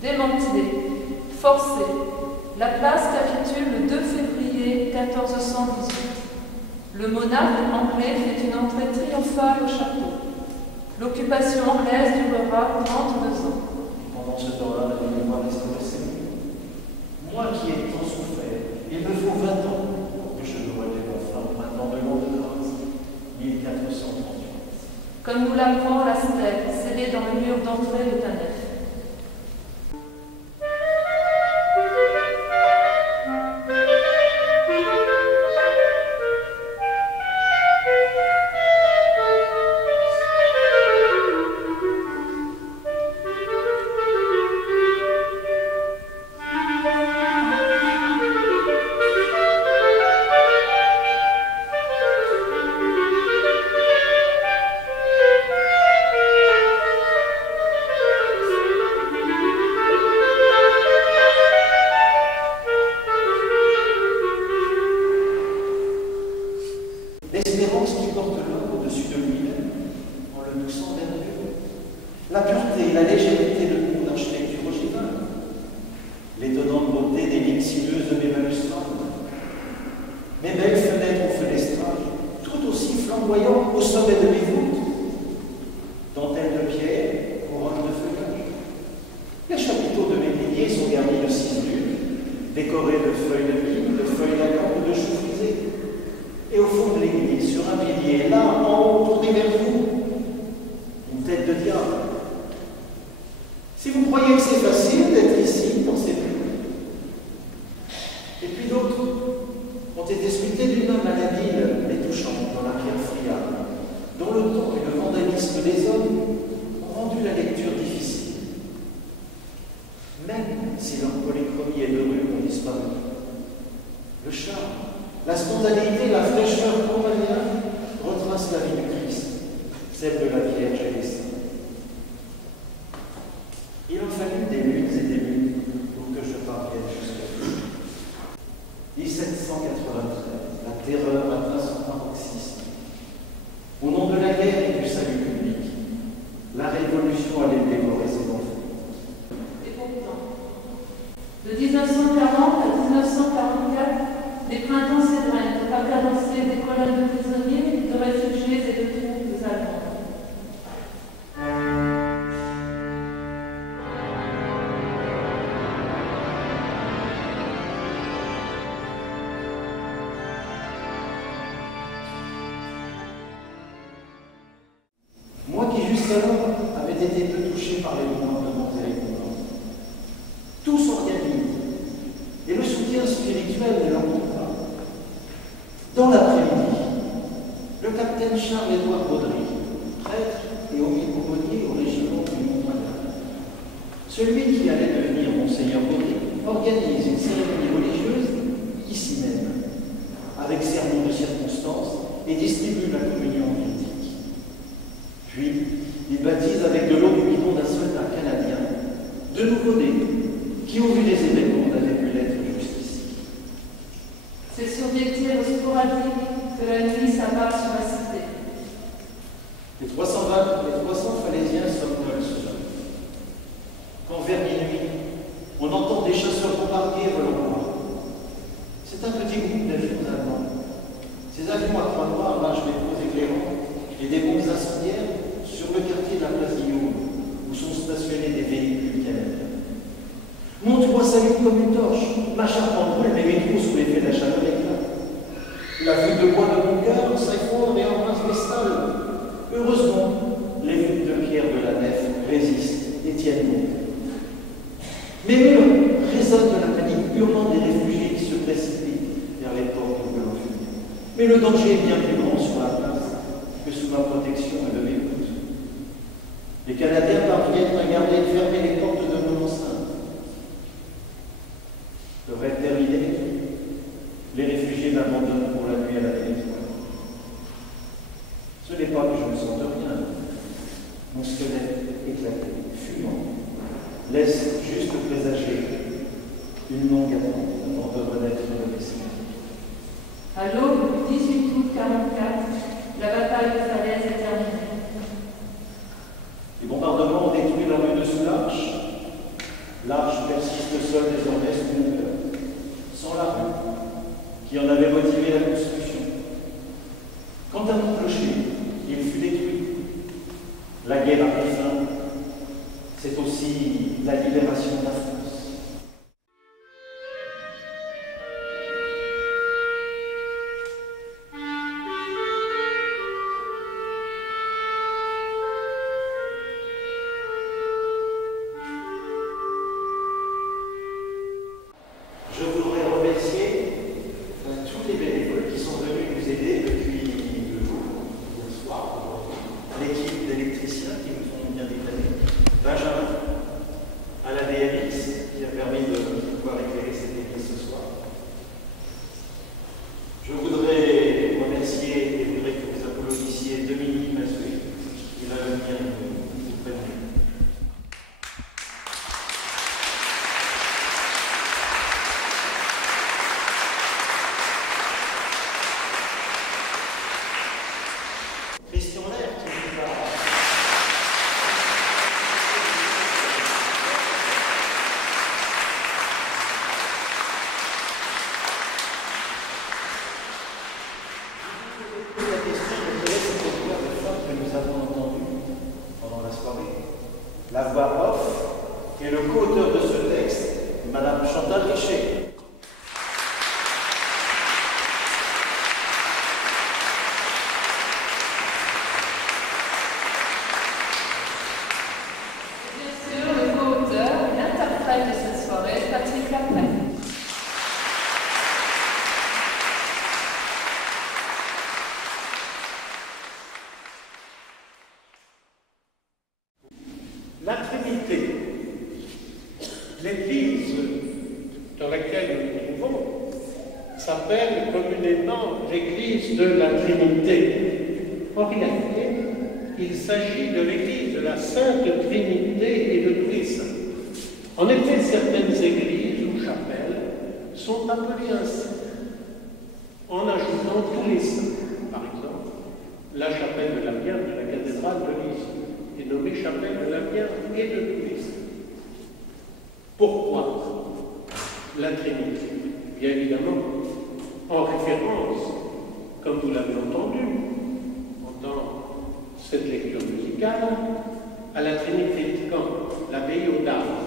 Démantelé, forcé, la place capitule le 2 février 1418. Le monarque anglais fait une entrée triomphale au château. L'occupation anglaise durera 32 ans. Pendant ce temps-là, la mémoire restera sévère. Moi qui ai tant souffert, il me faut 20 ans pour que je me relève enfin au printemps de l'an de grâce, 1438. Comme nous l'apprend la stèle scellée dans le mur d'entrée de ta nef. L'espérance qui porte l'homme au-dessus de lui-même, en le poussant vers Dieu. La pureté, la légèreté de cours d'architecture ogivale. L'étonnante beauté des lignes sinueuses de mes balustrades. Mes belles fenêtres au fenestrage, tout aussi flamboyantes au sommet de mes voûtes. Dentelles de pierre, couronnes de feuillage. Les chapiteaux de mes piliers sont garnis de ciselures, décorés de feuilles de vigne, de feuilles d'acanthe ou de choux frisés. Et au fond de l'église, sur un pilier, là, en haut, tourné vers vous, une tête de diable. Si vous croyez que c'est facile d'être ici, pensez plus. Et puis d'autres ont été sculptés d'une homme habile, mais touchante, dans la pierre friable, dont le temps et le vandalisme des hommes ont rendu la lecture difficile. Même si leur polychromie et dorure ont disparu, le charme, la spontanéité, la fraîcheur conviviale retrace la vie du Christ, celle de la Vierge et des saints. Il en fallut des lunes et des lunes pour que je parvienne jusqu'à vous. 1793, la terreur atteint son paroxysme. Au nom de la guerre et du salut public, la Révolution allait dévorer ses enfants. Et pourtant, de 1940 à 1944, les printemps s'égrènent, à cadencer des colonnes de prisonniers, de réfugiés et de troupes allemandes. Moi qui jusqu'alors avais été peu touché par les bombardements et les combats, tout s'organise et le soutien spirituel ne l'entend pas. Dans l'après-midi, le capitaine Charles-Édouard Baudry, prêtre et aumônier au régiment du Mont-Royal, celui qui allait devenir Monseigneur Baudry, organise une cérémonie religieuse ici même, avec sermon de circonstance et distribue la communion critique. Puis, il baptise avec de l'eau du bidon d'un soldat canadien deux nouveau-nés qui, au vu des événements, n'avaient pu l'être jusqu'ici. C'est sur des tirs sporadiques que la nuit s'abat sur la cité. Les 300 Falaisiens somnolent ce soir. Quand vers minuit, on entend des chasseurs bombardiers volant loin. C'est un petit groupe d'avions allemands. Ces avions à croix noire lâchent des faux éclairants et des bombes incendiaires sur le quartier de la place Guillaume, où sont stationnés des véhicules canadiens. Mon toit s'allume comme une torche, ma charpente brûle, mes métros sous l'effet de la chaleur éclate. La vue de bois de mon cœur s'effondre et embrasse mes stalles. Heureusement, les voûtes de pierre de la nef résistent et tiennent bon. Mes murs résonnent de la panique hurlant des réfugiés qui se précipitent vers les portes de l'enfer. Mais le danger est bien plus grand sur la place que sous ma protection et de mes voûtes. Les Canadiens parviennent à garder fermées les portes de mon enceinte. Le rêve terminé, les réfugiés m'abandonnent pour la nuit à la territoire. Ce n'est pas que je ne sente rien. Mon squelette éclaté, fumant, laisse juste présager une longue attente avant de renaître de l'esprit. À l'aube du 18 août 1944, la bataille de Falaise est terminée. Les bombardements ont détruit la rue de Soulache, là sol désormais sous mon cœur, sans la rue, qui en avait motivé la construction. Quant à mon clocher, il fut détruit. La guerre a pris fin. C'est aussi la libération de la France. Je voudrais remercier tous les bénévoles qui sont venus nous aider depuis le jour, hier soir, l'équipe d'électriciens qui nous ont bien déclaré, Benjamin, à la DMX qui a permis de pouvoir éclairer cette église ce soir. Je voudrais remercier et voudrais que vous applaudissiez Dominique Massoué, qui va venir nous prévenir. Christian Lair, qui nous a la question de quelle est cette voix de femme que nous avons entendue pendant la soirée. La voix off est le co-auteur de ce texte, Madame Chantal Richer. Bien sûr, le co-auteur et l'interprète de cette soirée, Patrick Laprelle. La Trinité, l'église dans laquelle nous nous trouvons, s'appelle communément l'église de la Trinité. En réalité, il s'agit de l'église de la Sainte Trinité et de tous les saints. En effet, certaines églises ou chapelles sont appelées ainsi, en ajoutant tous les saints. Par exemple, la chapelle de la Vierge de la cathédrale de Lisieux est nommée chapelle de la Vierge et de tous les saints. Pourquoi la Trinité? Bien évidemment, en référence, comme vous l'avez entendu, pendant cette lecture musicale, à la Trinité de Caen, l'abbaye aux Dames.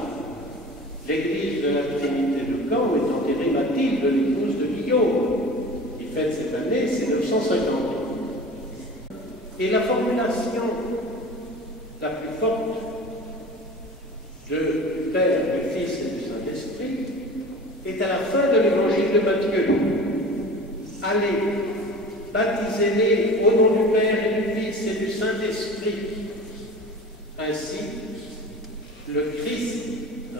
L'église de la Trinité de Caen est enterrée Mathilde, l'épouse de Guillaume, qui fête cette année ses 950 ans. Et la formulation la plus forte du Père, du Fils et du Saint-Esprit est à la fin de l'évangile de Matthieu. Allez, baptisez-les au nom du Père et du Fils et du Saint-Esprit. Ainsi, le Christ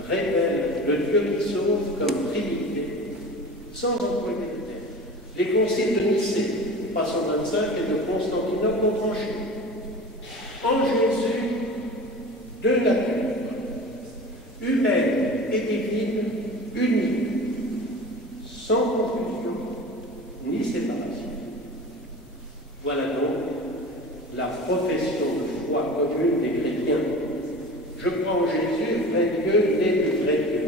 révèle le Dieu qui sauve comme Trinité, sans employer de terme. Les conciles de Nicée, 325, et de Constantinople ont tranché. En Jésus, deux natures, humaine et divine, unies, sans confusion ni séparation. Voilà donc la profession de foi commune des chrétiens. Je crois en Jésus, vrai Dieu, né du vrai Dieu.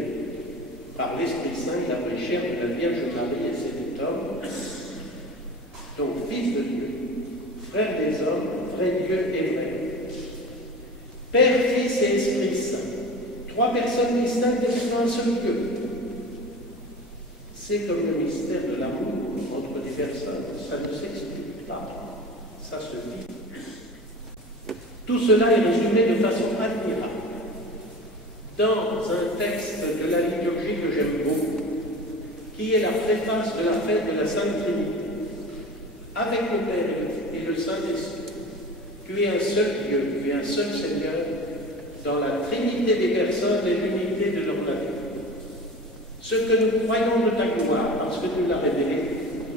Par l'Esprit Saint, il a pris chair de la Vierge Marie et s'est fait homme. Donc, Fils de Dieu, frère des hommes, vrai Dieu et vrai. Père, Fils et Esprit Saint, trois personnes distinctes dans un seul Dieu. C'est comme le mystère de l'amour entre des personnes. Ça ne s'explique pas, ça se vit. Tout cela est résumé de façon admirable dans un texte de la liturgie que j'aime beaucoup, qui est la préface de la fête de la Sainte Trinité. Avec le Père et le Saint-Esprit, tu es un seul Dieu, tu es un seul Seigneur, dans la trinité des personnes et l'unité de leur nature. Ce que nous croyons de ta gloire, parce que tu l'as révélé,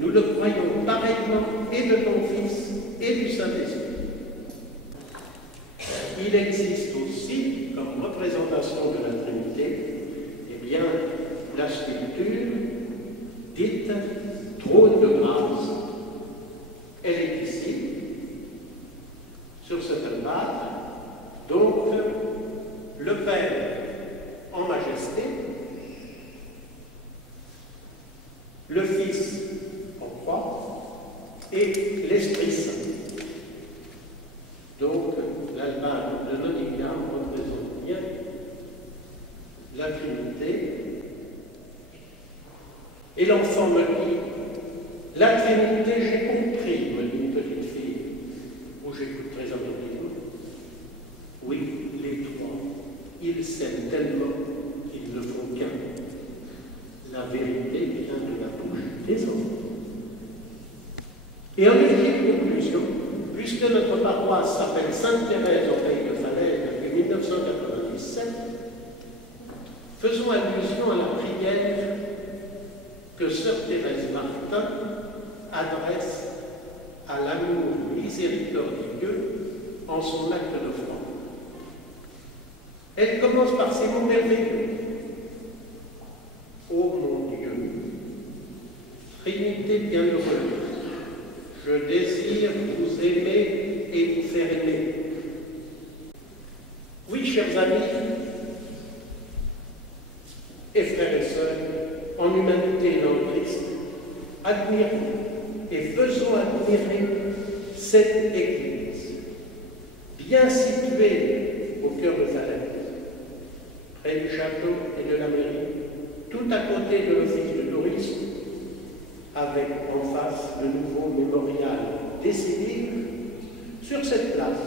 nous le croyons pareillement et de ton Fils et du Saint-Esprit. Il existe aussi, comme représentation de la Trinité, eh bien, la sculpture dite trône de grâce. Elle est ici, sur cette base. Donc, le Père en majesté, et l'Esprit Saint. Donc, l'Albane de Nottingham représente bien la Trinité. Et l'enfant me dit, la Trinité, j'ai compris, me dit une petite fille, où j'écoute très attentivement. Oui, les trois, ils s'aiment tellement qu'ils ne font qu'un. La vérité vient de la bouche des enfants. Et en ultime conclusion, puisque notre paroisse s'appelle Sainte-Thérèse au Pays de Falaise depuis 1997, faisons allusion à la prière que sœur Thérèse Martin adresse à l'amour miséricordieux en son acte d'offrande. Elle commence par ces mots merveilleux. Ô mon Dieu, Trinité bienheureuse, je désire vous aimer et vous faire aimer. Oui, chers amis et frères et sœurs, en humanité et dans Christ, admirons et faisons admirer cette Église, bien située au cœur de Falaise, près du château et de la mairie, tout à côté de l'office de tourisme, avec en face le nouveau mémorial des civils, sur cette place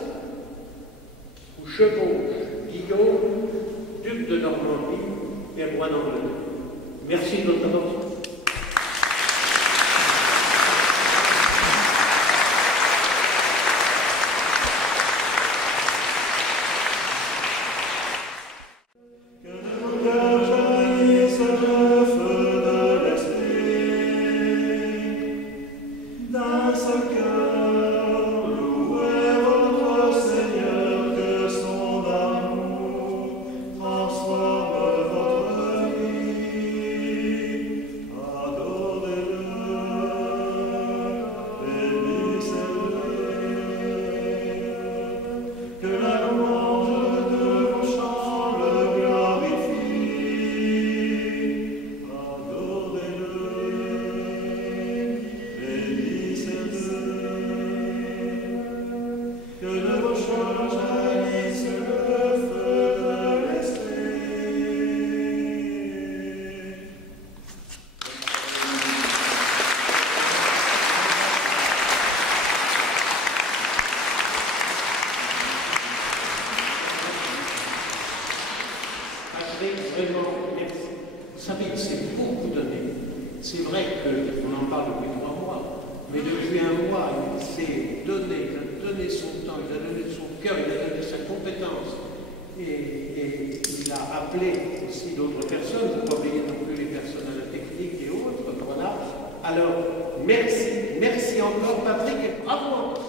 où chevauche Guillaume, duc de Normandie et roi d'Angleterre. Merci de votre attention. Vraiment, merci. Vous savez, c'est beaucoup donné. C'est vrai qu'on en parle depuis 3 mois, mais depuis un mois, il s'est donné, il a donné son temps, il a donné son cœur, il a donné sa compétence. Et il a appelé aussi d'autres personnes, vous ne pouvez pas oublier non plus les personnels techniques et autres, voilà. Alors, merci encore Patrick et bravo.